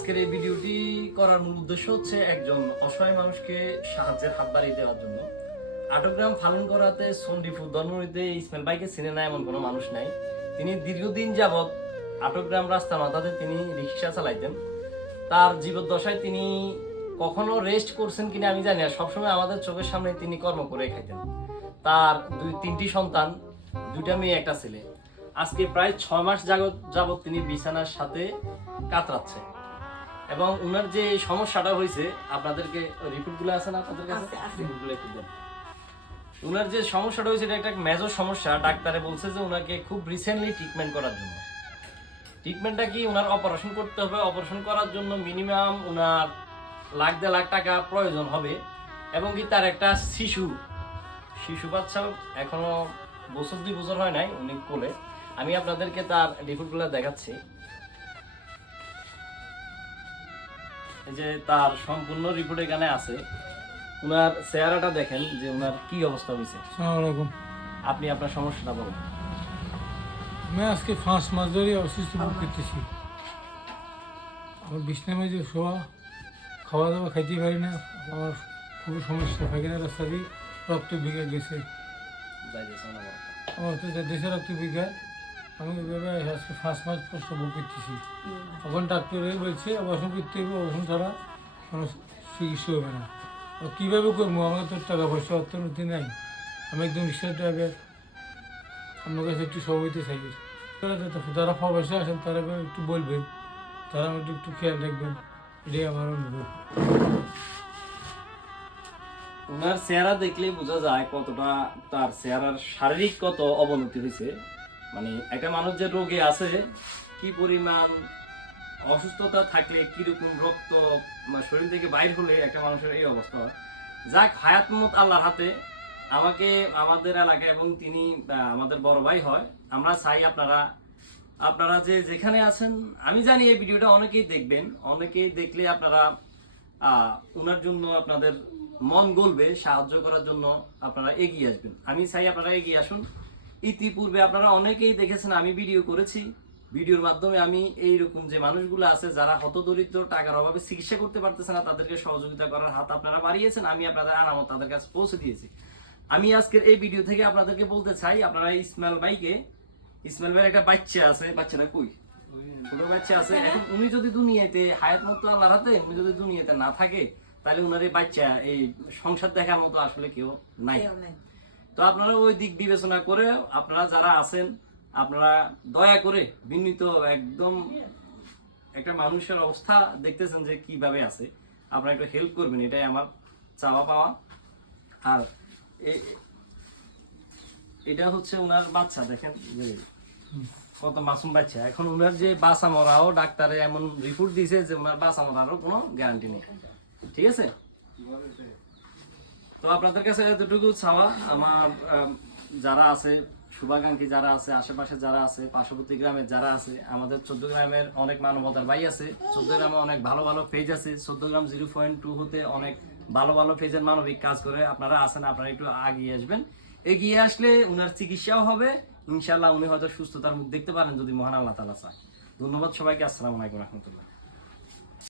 আজকের এই ভিডিওটি করার মূল উদ্দেশ্য হচ্ছে একজন অসহায় মানুষকে সাহায্যের হাত বাড়িয়ে দেওয়ার জন্য। আটগ্রাম ফালন করাতে সন্ডিফু ধর্মনীতে ইসমাইল ভাইকে চিনে না এমন কোনো মানুষ নাই। তিনি দীর্ঘদিন যাবৎ আটগ্রাম রাস্তা মাথাতে তিনি রিক্সা চালাইতেন। তার জীবদ্দশায় তিনি কখনো রেস্ট করছেন কিনা আমি জানি না, সবসময় আমাদের চোখের সামনে তিনি কর্ম করে খাইতেন। তার তিনটি সন্তান, 2টা মেয়ে 1টা ছেলে। আজকে প্রায় 6 মাস যাবৎ তিনি বিছানার সাথে কাতরাচ্ছে এবং উনার যে সমস্যাটা হয়েছে, আপনাদেরকে রিপোর্টগুলো আছে না আপনাদের কাছে, রিপোর্টগুলো একটু দেন। উনার যে সমস্যাটা হয়েছে এটা একটা মেজর সমস্যা। ডাক্তারে বলছে যে উনাকে খুব রিসেন্টলি ট্রিটমেন্ট করার জন্য। ট্রিটমেন্টটা কি, উনার অপারেশন করতে হবে। অপারেশন করার জন্য মিনিমাম উনার লাখ টাকা প্রয়োজন হবে এবং কি তার একটা শিশু বাচ্চা এখনো বছর 2 বছর হয় নাই, উনি কোলে। আমি আপনাদেরকে তার রিপোর্টগুলো দেখাচ্ছি। এই যে তার সম্পূর্ণ রিপোর্ট এখানে আছে। উনার চেহারাটা দেখেন যে উনার কি অবস্থা হয়েছে। আসসালামু আলাইকুম। আপনি আপনার সমস্যাটা বলুন। আমি আজকে 5 মাস ধরে অসুস্থ বোধ করতেছি। আমার বিছনা মেঝে শোয়া, খাওয়া দাওয়া খাইতে পারি না। আমার খুব সমস্যা, পায়খানা রাস্তা দিয়ে রক্ত ভিগে গেছে। আমার তো দেশে রক্ত ভিগে, আমি এভাবে আজকে 5 মাস কষ্ট ভোগ করতেছি। এখন ডাক্তারে বলছে অপারেশন করতে হবে, অপারেশন ছাড়া কোনো চিকিৎসা হবে না। কীভাবে করবো? আমার তো টাকা পয়সা অর্থনীতি নাই। আমি একদম রিক্সা ড্রাইভার, আপনার কাছে একটু সহযোগিতা চাই। যারা প্রবাসে আসেন তারা একটু বলবেন, তারা আমাকে একটু খেয়াল রাখবেন, এটাই আমার অনুরোধ। উনার চেহারা দেখলেই বোঝা যায় কতটা তার চেহারার শারীরিক কত অবনতি হয়েছে। মানে একটা মানুষ যে রোগে আছে, কি পরিমাণ অসুস্থতা থাকলে কিরকম রক্ত শরীর থেকে বাইর হলে একটা মানুষের এই অবস্থা হয়। যাক, হায়াতমত আল্লাহর হাতে। আমাকে আমাদের এলাকায় এবং তিনি আমাদের বড় ভাই হয়, আমরা চাই আপনারা যে যেখানে আছেন, আমি জানি এই ভিডিওটা অনেকেই দেখবেন। অনেকেই দেখলে আপনারা ওনার জন্য আপনাদের মন গলবে, সাহায্য করার জন্য আপনারা এগিয়ে আসবেন। আমি চাই আপনারা এগিয়ে আসুন। ইতিপূর্বে আপনারা অনেকেই দেখেছেন আমি ভিডিও করেছি। ভিডিওর মাধ্যমে আমি এইরকম যে মানুষগুলো আছে যারা হতদরিদ্র, টাকার অভাবে চিকিৎসা করতে পারতেছে না, তাদেরকে সহযোগিতা করার হাত আপনারা বাড়িয়েছেন। আমি আপনাদের আনামত তাদের কাছে পৌঁছে দিয়েছি। আমি আজকের এই ভিডিও থেকে আপনাদেরকে বলতে চাই, আপনারা ইসমাইল ভাইয়ের একটা বাচ্চা আছে, বাচ্চাটা কই, ছোট বাচ্চা আছে। এখন উনি যদি দুনিয়াতে হায়াত মতো আল্লাহর হাতে, উনি যদি দুনিয়াতে না থাকে, তাহলে উনার এই বাচ্চা এই সংসার দেখার মতো আসলে কেউ নাই। তো আপনারা ওই দিক বিবেচনা করে আপনারা যারা আছেন, আপনারা দয়া করে বিনীত একদম একটা মানুষের অবস্থা দেখতেছেন যে কিভাবে আছে, আপনারা একটু হেল্প করবেন, এটাই আমার চাওয়া পাওয়া। আর এটা হচ্ছে উনার বাচ্চা, দেখেন কত মাসুম বাচ্চা। এখন উনার যে বাঁচা মরাও ডাক্তারে এমন রিপোর্ট দিয়েছে যে উনার বাঁচা মরারও কোনো গ্যারান্টি নেই। ঠিক আছে, তো আপনাদের কাছে এতটুকু চাওয়া। আমার যারা আছে শুভাকাঙ্ক্ষী, যারা আছে আশেপাশে, যারা আছে পার্শ্ববর্তী গ্রামের যারা আছে, আমাদের 14 গ্রামের অনেক মানবতার ভাই আছে। 14 গ্রামে অনেক ভালো ভালো পেজ আছে। 14 গ্রাম 0.2 হতে অনেক ভালো ভালো পেজের মানবিক কাজ করে আপনারা আছেন। আপনারা একটু এগিয়ে আসবেন। এগিয়ে আসলে উনার চিকিৎসাও হবে ইনশাল্লাহ। উনি হয়তো সুস্থতার মুখ দেখতে পারেন যদি মহান আল্লাহ তাআলা চায়। ধন্যবাদ সবাইকে। আসসালামু আলাইকুম রহমতুল্লাহ।